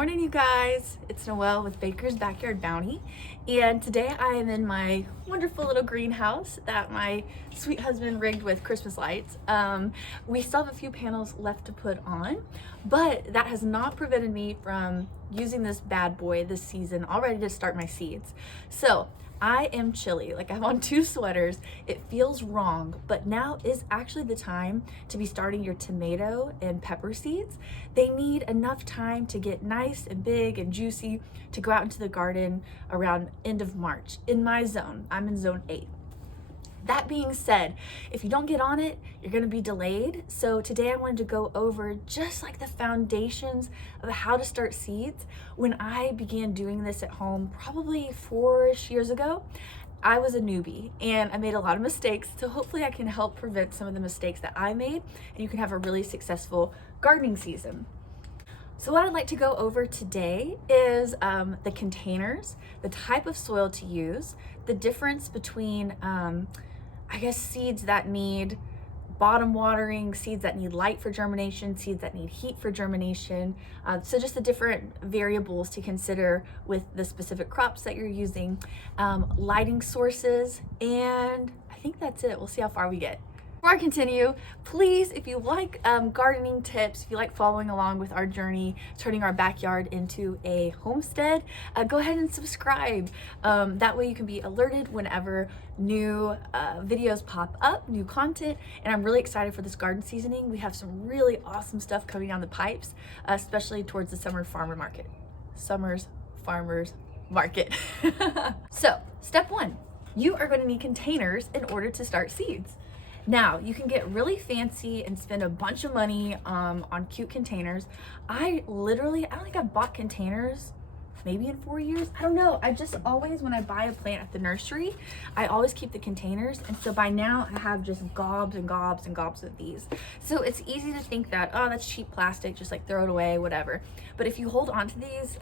morning, you guys. It's Noelle with Baker's Backyard Bounty, and today I am in my wonderful little greenhouse that my sweet husband rigged with Christmas lights. We still have a few panels left to put on, but that has not prevented me from using this bad boy this season, all ready to start my seeds. So I am chilly, like I'm on 2 sweaters. It feels wrong, but now is actually the time to be starting your tomato and pepper seeds. They need enough time to get nice and big and juicy to go out into the garden around end of March. In my zone, I'm in zone 8. That being said, if you don't get on it, you're going to be delayed. So today I wanted to go over just like the foundations of how to start seeds. When I began doing this at home, probably 4-ish years ago, I was a newbie and I made a lot of mistakes. So hopefully I can help prevent some of the mistakes that I made and you can have a really successful gardening season. So what I'd like to go over today is the containers, the type of soil to use, the difference between seeds that need bottom watering, seeds that need light for germination, seeds that need heat for germination. So just the different variables to consider with the specific crops that you're using, lighting sources, and I think that's it. We'll see how far we get. Before I continue, please, if you like gardening tips, if you like following along with our journey, turning our backyard into a homestead, go ahead and subscribe. That way you can be alerted whenever new videos pop up, new content, and I'm really excited for this garden seasoning. We have some really awesome stuff coming down the pipes, especially towards the summer's farmers market. So, step 1, you are going to need containers in order to start seeds. Now, you can get really fancy and spend a bunch of money on cute containers. I don't think I've bought containers maybe in 4 years. I don't know. I just always, when I buy a plant at the nursery, I always keep the containers. And so by now I have just gobs and gobs and gobs of these. So it's easy to think that, oh, that's cheap plastic, just like throw it away, whatever. But if you hold on to these,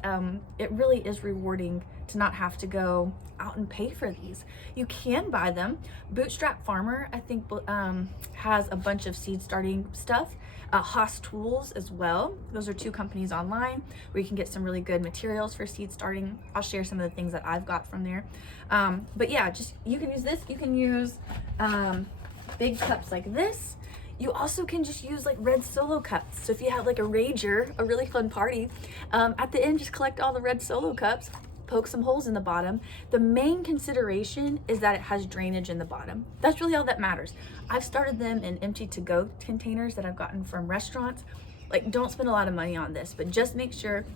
it really is rewarding to not have to go out and pay for these. You can buy them. Bootstrap Farmer, I think, has a bunch of seed starting stuff. Haas Tools as well. Those are 2 companies online where you can get some really good materials for seed starting. I'll share some of the things that I've got from there. But yeah, just you can use this. You can use big cups like this. You also can just use like red Solo cups. So if you have like a rager, a really fun party, at the end, just collect all the red Solo cups, poke some holes in the bottom. The main consideration is that it has drainage in the bottom. That's really all that matters. I've started them in empty to-go containers that I've gotten from restaurants. Like, don't spend a lot of money on this, but just make sure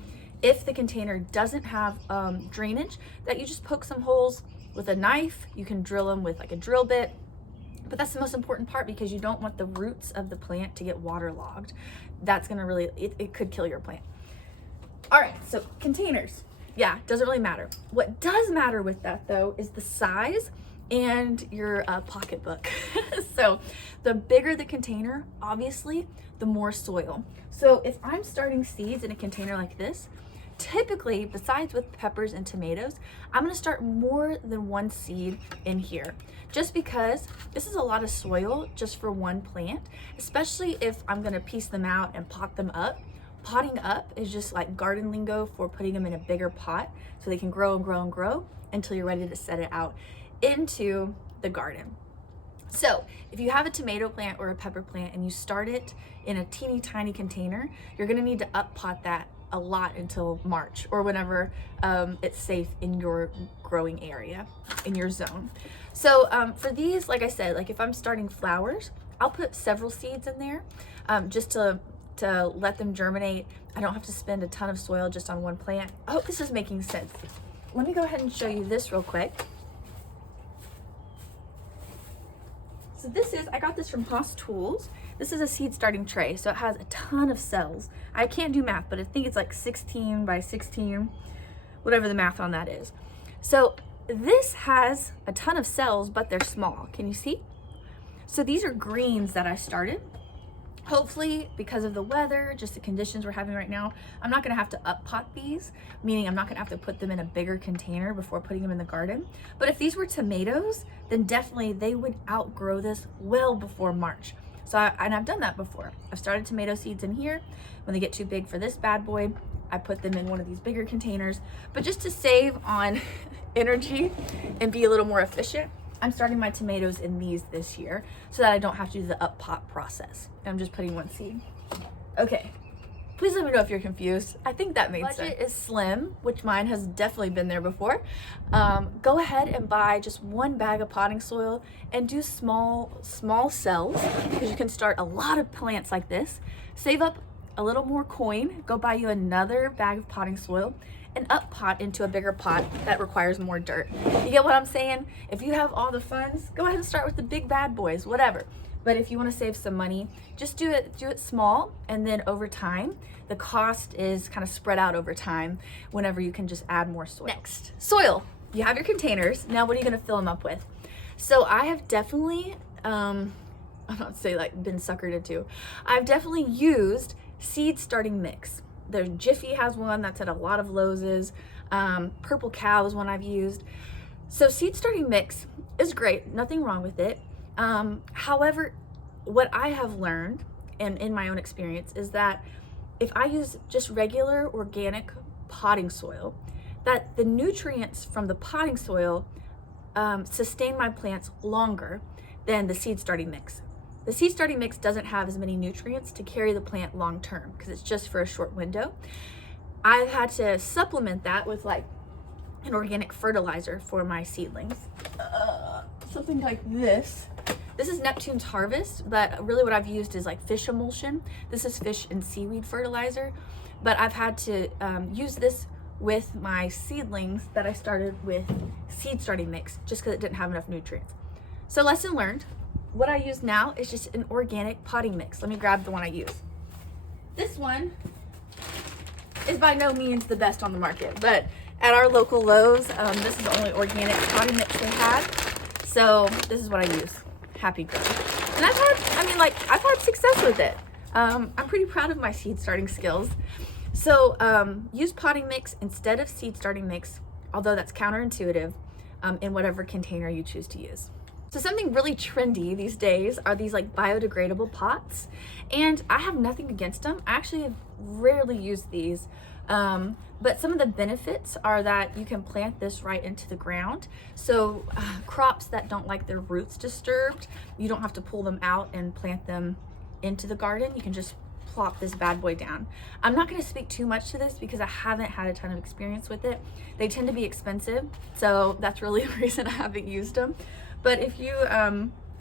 if the container doesn't have drainage, that you just poke some holes with a knife. You can drill them with like a drill bit. But that's the most important part because you don't want the roots of the plant to get waterlogged. That's gonna really, it could kill your plant. All right, so containers. Yeah, doesn't really matter. What does matter with that though is the size and your pocketbook. So the bigger the container, obviously, the more soil. So if I'm starting seeds in a container like this, typically, besides with peppers and tomatoes, I'm gonna start more than 1 seed in here, just because this is a lot of soil just for 1 plant, especially if I'm gonna piece them out and pot them up. Potting up is just like garden lingo for putting them in a bigger pot so they can grow and grow and grow until you're ready to set it out into the garden. So if you have a tomato plant or a pepper plant and you start it in a teeny tiny container, you're gonna need to up pot that a lot until March or whenever it's safe in your growing area, in your zone. So for these, like I said, like if I'm starting flowers, I'll put several seeds in there just to let them germinate. I don't have to spend a ton of soil just on 1 plant. I hope this is making sense. Let me go ahead and show you this real quick. So I got this from Haas Tools. This is a seed starting tray, so it has a ton of cells. I can't do math, but I think it's like 16 by 16, whatever the math on that is. So this has a ton of cells, but they're small. Can you see? So these are greens that I started. Hopefully, because of the weather, just the conditions we're having right now, I'm not gonna have to up pot these, meaning I'm not gonna have to put them in a bigger container before putting them in the garden. But if these were tomatoes, then definitely they would outgrow this well before March. And I've done that before. I've started tomato seeds in here. When they get too big for this bad boy, I put them in one of these bigger containers. But just to save on energy and be a little more efficient, I'm starting my tomatoes in these this year so that I don't have to do the up pot process. I'm just putting one seed. Okay, please let me know if you're confused. I think that made sense. Budget is slim, which mine has definitely been there before. Go ahead and buy just one bag of potting soil and do small cells, because you can start a lot of plants like this. Save up a little more coin, go buy you another bag of potting soil and up pot into a bigger pot that requires more dirt. You get what I'm saying? If you have all the funds, go ahead and start with the big bad boys, whatever. But if you want to save some money, just do it small, and then over time, the cost is kind of spread out over time whenever you can just add more soil. Next, soil. You have your containers. Now what are you going to fill them up with? So I have definitely, I'm not say like been suckered into, I've definitely used seed starting mix. There's Jiffy has one that's at a lot of Lowe's. Purple Cow is one I've used. So seed starting mix is great, nothing wrong with it. However, what I have learned, and in my own experience, is that if I use just regular organic potting soil, that the nutrients from the potting soil sustain my plants longer than the seed starting mix. The seed starting mix doesn't have as many nutrients to carry the plant long term because it's just for a short window. I've had to supplement that with like an organic fertilizer for my seedlings. Something like this. This is Neptune's Harvest, but really what I've used is like fish emulsion. This is fish and seaweed fertilizer, but I've had to use this with my seedlings that I started with seed starting mix just because it didn't have enough nutrients. So lesson learned. What I use now is just an organic potting mix. Let me grab the one I use. This one is by no means the best on the market, but at our local Lowe's, this is the only organic potting mix they had. So this is what I use. Happy girl. And I've had success with it. I'm pretty proud of my seed starting skills. So use potting mix instead of seed starting mix, although that's counterintuitive, in whatever container you choose to use. So something really trendy these days are these like biodegradable pots, and I have nothing against them. I actually have rarely used these, but some of the benefits are that you can plant this right into the ground. So crops that don't like their roots disturbed, you don't have to pull them out and plant them into the garden. You can just plop this bad boy down. I'm not going to speak too much to this because I haven't had a ton of experience with it. They tend to be expensive, so that's really the reason I haven't used them. But if you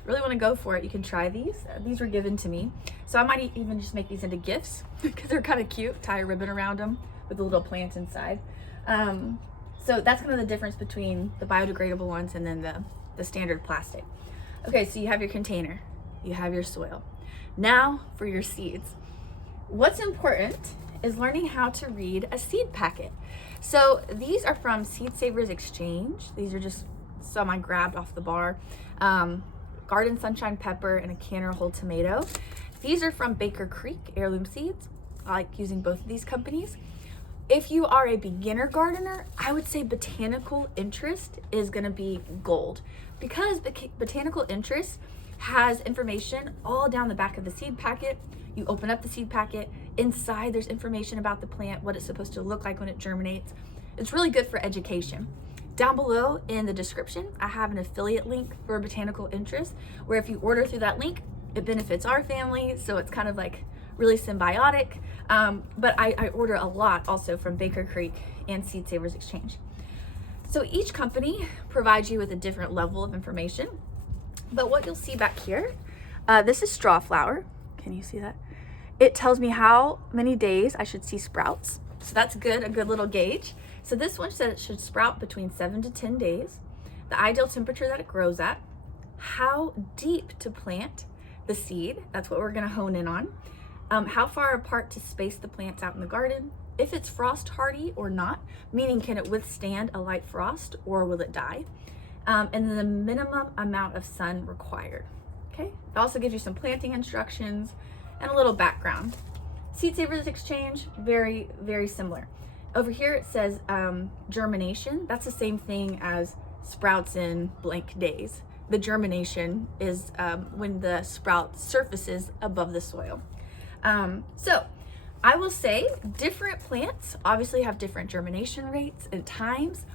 really want to go for it, you can try these. These were given to me. So I might even just make these into gifts because they're kind of cute. Tie a ribbon around them with a little plant inside. So that's kind of the difference between the biodegradable ones and then the standard plastic. Okay, so you have your container, you have your soil. Now for your seeds. What's important is learning how to read a seed packet. So these are from Seed Savers Exchange. These are just some I grabbed off the bar. Garden Sunshine Pepper and a canner whole tomato. These are from Baker Creek Heirloom Seeds. I like using both of these companies. If you are a beginner gardener, I would say Botanical Interest is gonna be gold, because Botanical Interest has information all down the back of the seed packet. You open up the seed packet, inside there's information about the plant, what it's supposed to look like when it germinates. It's really good for education. Down below in the description, I have an affiliate link for Botanical Interest, where if you order through that link, it benefits our family, so it's kind of like really symbiotic. But I order a lot also from Baker Creek and Seed Savers Exchange. So each company provides you with a different level of information. But what you'll see back here, this is straw flower. Can you see that? It tells me how many days I should see sprouts. So that's good, a good little gauge. So this one said it should sprout between 7 to 10 days, the ideal temperature that it grows at, how deep to plant the seed, that's what we're gonna hone in on, how far apart to space the plants out in the garden, if it's frost hardy or not, meaning can it withstand a light frost or will it die, and then the minimum amount of sun required. Okay, it also gives you some planting instructions and a little background. Seed Savers Exchange, very, very similar. Over here it says germination. That's the same thing as sprouts in blank days, the germination is when the sprout surfaces above the soil. So I will say different plants obviously have different germination rates and times.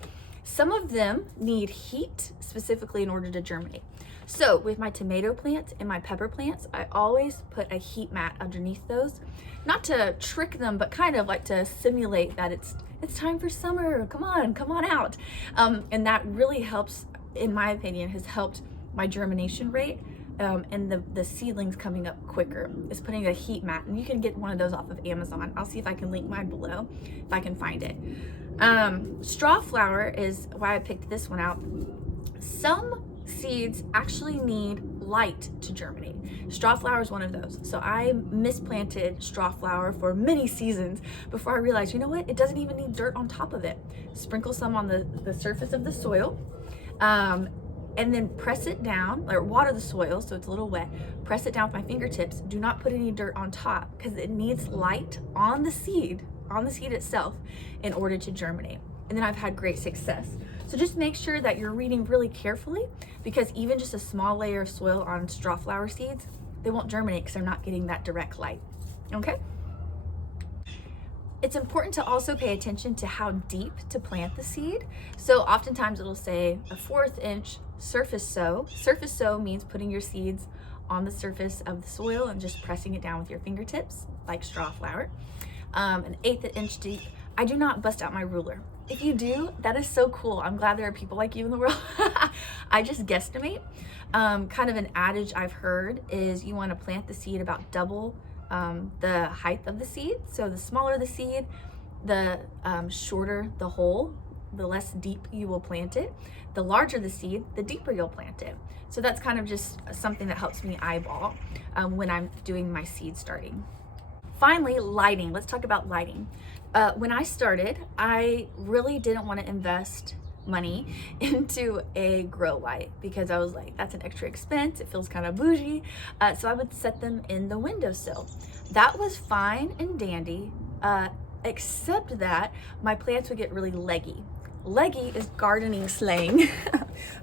Some of them need heat specifically in order to germinate. So with my tomato plants and my pepper plants, I always put a heat mat underneath those, not to trick them, but kind of like to simulate that it's time for summer, come on out. And that really helps, in my opinion, has helped my germination rate and the seedlings coming up quicker, is putting a heat mat. And you can get one of those off of Amazon. I'll see if I can link mine below if I can find it. Straw flower is why I picked this one out. Some seeds actually need light to germinate. Straw flower is one of those. So I misplanted straw flower for many seasons before I realized, you know what, it doesn't even need dirt on top of it. Sprinkle some on the surface of the soil, and then press it down, or water the soil so it's a little wet. Press it down with my fingertips. Do not put any dirt on top because it needs light on the seed itself in order to germinate. And then I've had great success. So just make sure that you're reading really carefully, because even just a small layer of soil on straw flower seeds, they won't germinate because they're not getting that direct light. Okay? It's important to also pay attention to how deep to plant the seed. So oftentimes it'll say a 1/4 inch surface sow. Surface sow means putting your seeds on the surface of the soil and just pressing it down with your fingertips like straw flower. An 1/8 inch deep. I do not bust out my ruler. If you do, that is so cool. I'm glad there are people like you in the world. I just guesstimate. Kind of an adage I've heard is you want to plant the seed about double the height of the seed. So the smaller the seed, the shorter the hole, the less deep you will plant it. The larger the seed, the deeper you'll plant it. So that's kind of just something that helps me eyeball when I'm doing my seed starting. Finally, lighting. Let's talk about lighting. When I started, I really didn't want to invest money into a grow light because I was like, that's an extra expense. It feels kind of bougie. So I would set them in the windowsill. That was fine and dandy, except that my plants would get really leggy. Leggy is gardening slang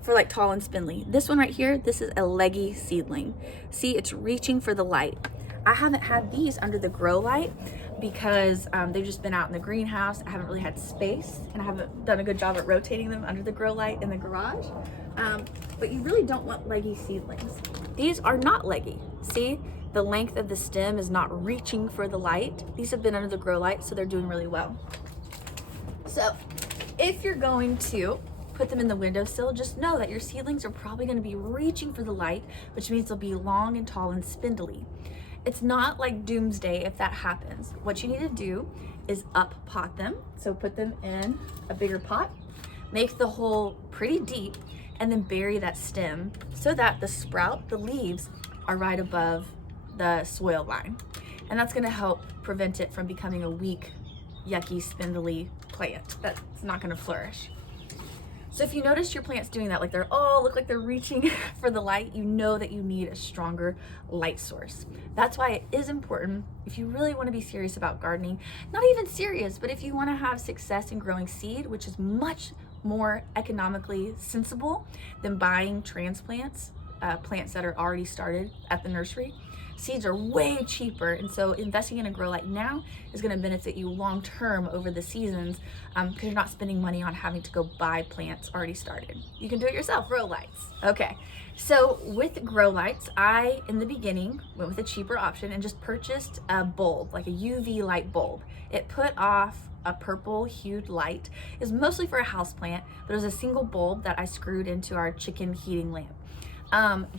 for like tall and spindly. This one right here, this is a leggy seedling. See, it's reaching for the light. I haven't had these under the grow light because they've just been out in the greenhouse. I haven't really had space, and I haven't done a good job at rotating them under the grow light in the garage. But you really don't want leggy seedlings. These are not leggy. See, the length of the stem is not reaching for the light. These have been under the grow light, so they're doing really well. So if you're going to put them in the windowsill, just know that your seedlings are probably going to be reaching for the light, which means they'll be long and tall and spindly. It's not like doomsday if that happens. What you need to do is up pot them. So put them in a bigger pot, make the hole pretty deep, and then bury that stem so that the sprout, the leaves, are right above the soil line. And that's gonna help prevent it from becoming a weak, yucky, spindly plant that's not gonna flourish. So if you notice your plants doing that, like they're look like they're reaching for the light, you know that you need a stronger light source. That's why it is important, if you really want to be serious about gardening, not even serious, but if you want to have success in growing seed, which is much more economically sensible than buying transplants, plants that are already started at the nursery. Seeds are way cheaper, and so investing in a grow light now is going to benefit you long term over the seasons because you're not spending money on having to go buy plants already started. You can do it yourself. Grow lights. Okay, so with grow lights, I in the beginning went with a cheaper option and just purchased a bulb, like a UV light bulb. It put off a purple hued light. It's mostly for a house plant, but it was a single bulb that I screwed into our chicken heating lamp.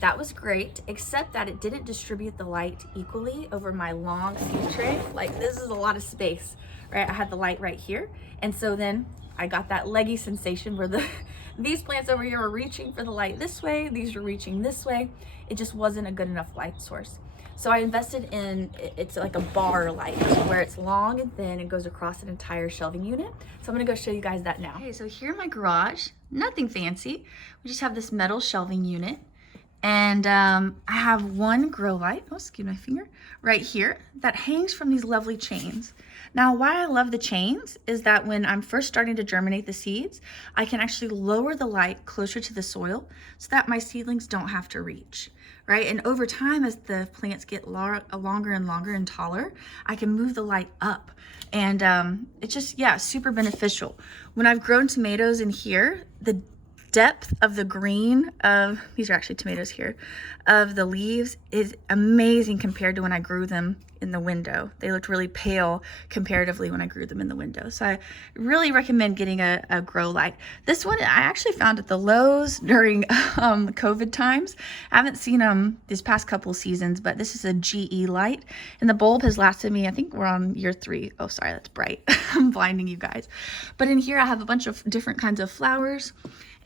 That was great, except that it didn't distribute the light equally over my long seed tray. Like, this is a lot of space, right? I had the light right here, and so then I got that leggy sensation where these plants over here were reaching for the light this way, these were reaching this way. It just wasn't a good enough light source. So I invested in, it's like a bar light where it's long and thin and goes across an entire shelving unit. So I'm gonna go show you guys that now. Okay, so here in my garage, nothing fancy. We just have this metal shelving unit. And I have one grow light, oh, excuse my finger, right here that hangs from these lovely chains. Now, why I love the chains is that when I'm first starting to germinate the seeds, I can actually lower the light closer to the soil so that my seedlings don't have to reach, right? And over time, as the plants get longer and longer and taller, I can move the light up. And it's just, yeah, super beneficial. When I've grown tomatoes in here, the depth of the green of, these are actually tomatoes here, of the leaves is amazing compared to when I grew them in the window. They looked really pale comparatively when I grew them in the window. So I really recommend getting a grow light. This one I actually found at the Lowe's during COVID times. I haven't seen them these past couple seasons, but this is a GE light and the bulb has lasted me, I think we're on year 3. Oh, sorry, that's bright. I'm blinding you guys. But in here I have a bunch of different kinds of flowers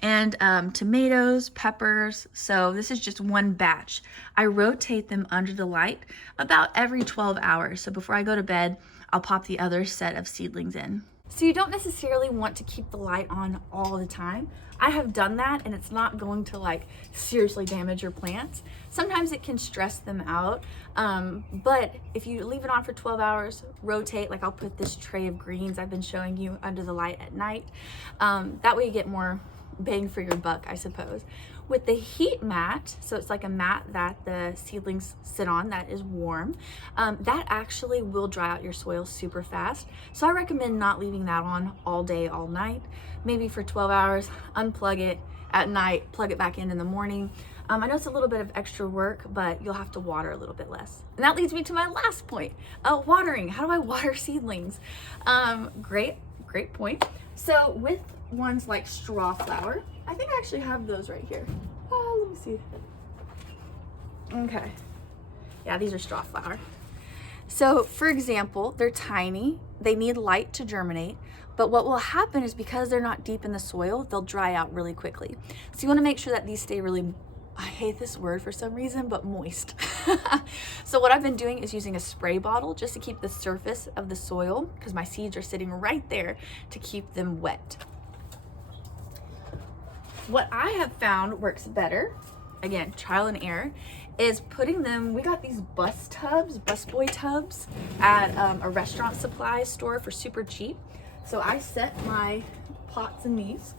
and tomatoes, peppers. So this is just one batch. I rotate them under the light about every 12 hours. So before I go to bed, I'll pop the other set of seedlings in. So you don't necessarily want to keep the light on all the time. I have done that and it's not going to like seriously damage your plants. Sometimes it can stress them out, but if you leave it on for 12 hours, rotate, like I'll put this tray of greens I've been showing you under the light at night. That way you get more bang for your buck, I suppose. With the heat mat, so it's like a mat that the seedlings sit on that is warm, that actually will dry out your soil super fast. So I recommend not leaving that on all day, all night. Maybe for 12 hours, unplug it at night, plug it back in the morning. I know it's a little bit of extra work, but you'll have to water a little bit less. And that leads me to my last point, watering. How do I water seedlings? Great point. So with ones like straw flower, I think I actually have those right here. Let me see. Okay. Yeah, these are straw flower. So for example, they're tiny, they need light to germinate, but what will happen is because they're not deep in the soil, they'll dry out really quickly. So you wanna make sure that these stay really, I hate this word for some reason, but moist. So what I've been doing is using a spray bottle just to keep the surface of the soil, because my seeds are sitting right there, to keep them wet. What I have found works better, again, trial and error, is putting them, we got these busboy tubs at a restaurant supply store for super cheap. So I set my pots in these,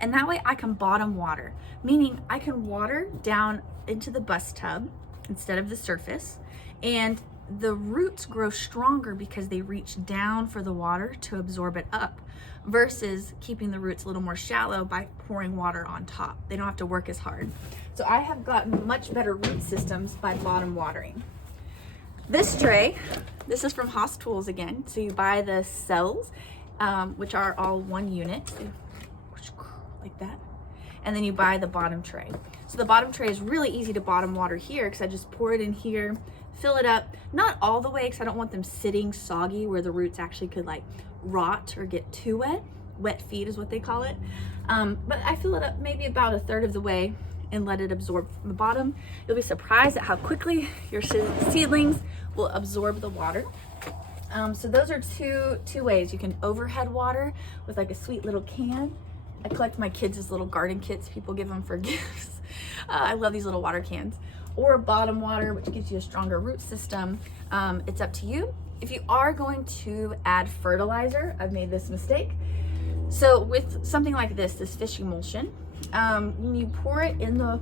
and that way I can bottom water, meaning I can water down into the bus tub instead of the surface, and the roots grow stronger because they reach down for the water to absorb it up, versus keeping the roots a little more shallow by pouring water on top. They don't have to work as hard. So I have gotten much better root systems by bottom watering. This tray, this is from Haas Tools again. So you buy the cells, which are all one unit, like that. And then you buy the bottom tray. So the bottom tray is really easy to bottom water here because I just pour it in here, fill it up, not all the way because I don't want them sitting soggy where the roots actually could like rot or get too wet. Wet feet is what they call it. But I fill it up maybe about 1/3 of the way and let it absorb from the bottom. You'll be surprised at how quickly your seedlings will absorb the water. So those are two ways. You can overhead water with like a sweet little can. I collect my kids' little garden kits people give them for gifts. I love these little water cans. Or bottom water, which gives you a stronger root system. It's up to you. If you are going to add fertilizer, I've made this mistake. So with something like this fish emulsion, when you pour it in the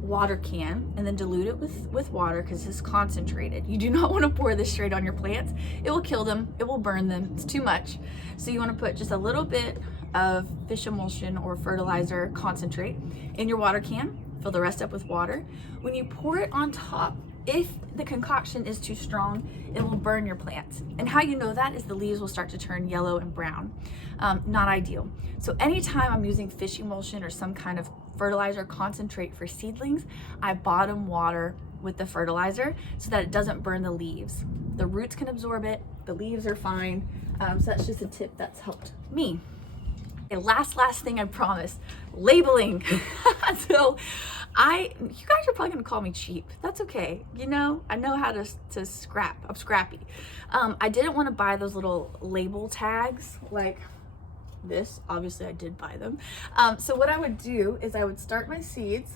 water can and then dilute it with water because it's concentrated. You do not want to pour this straight on your plants. It will kill them, it will burn them, it's too much. So you want to put just a little bit of fish emulsion or fertilizer concentrate in your water can, fill the rest up with water. When you pour it on top, if the concoction is too strong, it will burn your plants. And how you know that is the leaves will start to turn yellow and brown. Not ideal. So anytime I'm using fish emulsion or some kind of fertilizer concentrate for seedlings, I bottom water with the fertilizer so that it doesn't burn the leaves. The roots can absorb it, the leaves are fine. So that's just a tip that's helped me. Okay, last thing I promise, labeling. So you guys are probably gonna call me cheap. That's okay. You know, I know how to scrap. I'm scrappy. I didn't want to buy those little label tags like this. Obviously I did buy them. So what I would do is I would start my seeds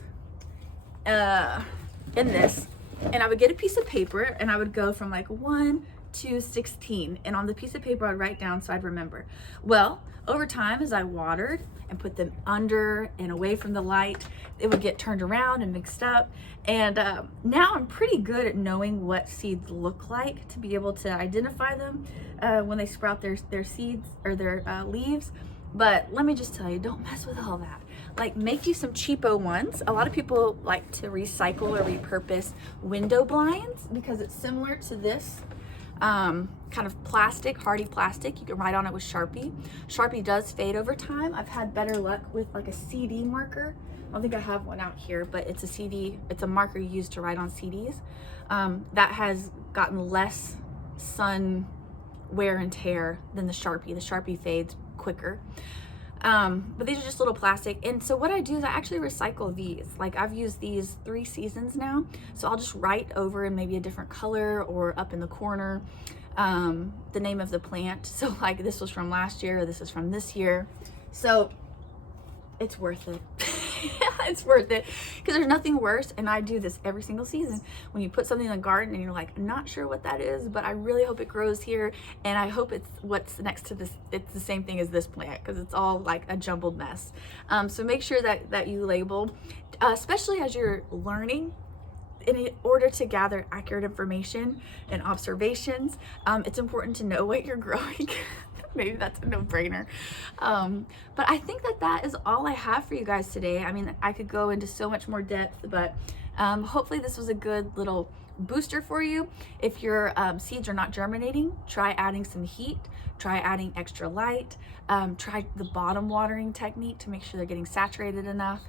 in this, and I would get a piece of paper and I would go from like 1 to 16, and on the piece of paper I'd write down so I'd remember. Well, over time, as I watered and put them under and away from the light, it would get turned around and mixed up. And now I'm pretty good at knowing what seeds look like to be able to identify them when they sprout their seeds or their leaves. But let me just tell you, don't mess with all that. Like, make you some cheapo ones. A lot of people like to recycle or repurpose window blinds because it's similar to this kind of plastic, hardy plastic. You can write on it with Sharpie. Sharpie does fade over time. I've had better luck with like a CD marker. I don't think I have one out here, but it's a CD, it's a marker you use to write on CDs. That has gotten less sun wear and tear than the Sharpie. The Sharpie fades quicker. But these are just little plastic. And so what I do is I actually recycle these. Like, I've used these 3 seasons now. So I'll just write over in maybe a different color or up in the corner the name of the plant. So like, this was from last year, or this is from this year. So it's worth it. It's worth it, because there's nothing worse, and I do this every single season, when you put something in the garden and you're like, I'm not sure what that is, but I really hope it grows here, and I hope it's what's next to this, it's the same thing as this plant, because it's all like a jumbled mess. So make sure that you label, especially as you're learning. In order to gather accurate information and observations, it's important to know what you're growing. Maybe that's a no-brainer. But I think that is all I have for you guys today. I mean, I could go into so much more depth, but hopefully this was a good little booster for you. If your seeds are not germinating, try adding some heat, try adding extra light, try the bottom watering technique to make sure they're getting saturated enough,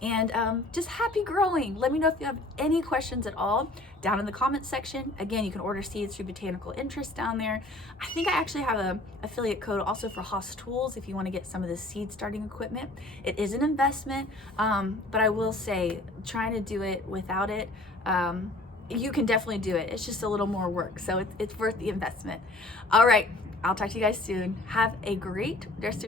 and just happy growing. Let me know if you have any questions at all down in the comments section. Again, you can order seeds through Botanical Interest down there. I think I actually have an affiliate code also for Haas Tools if you want to get some of the seed starting equipment. It is an investment, but I will say, trying to do it without it, you can definitely do it. It's just a little more work, so it's worth the investment. All right, I'll talk to you guys soon. Have a great rest of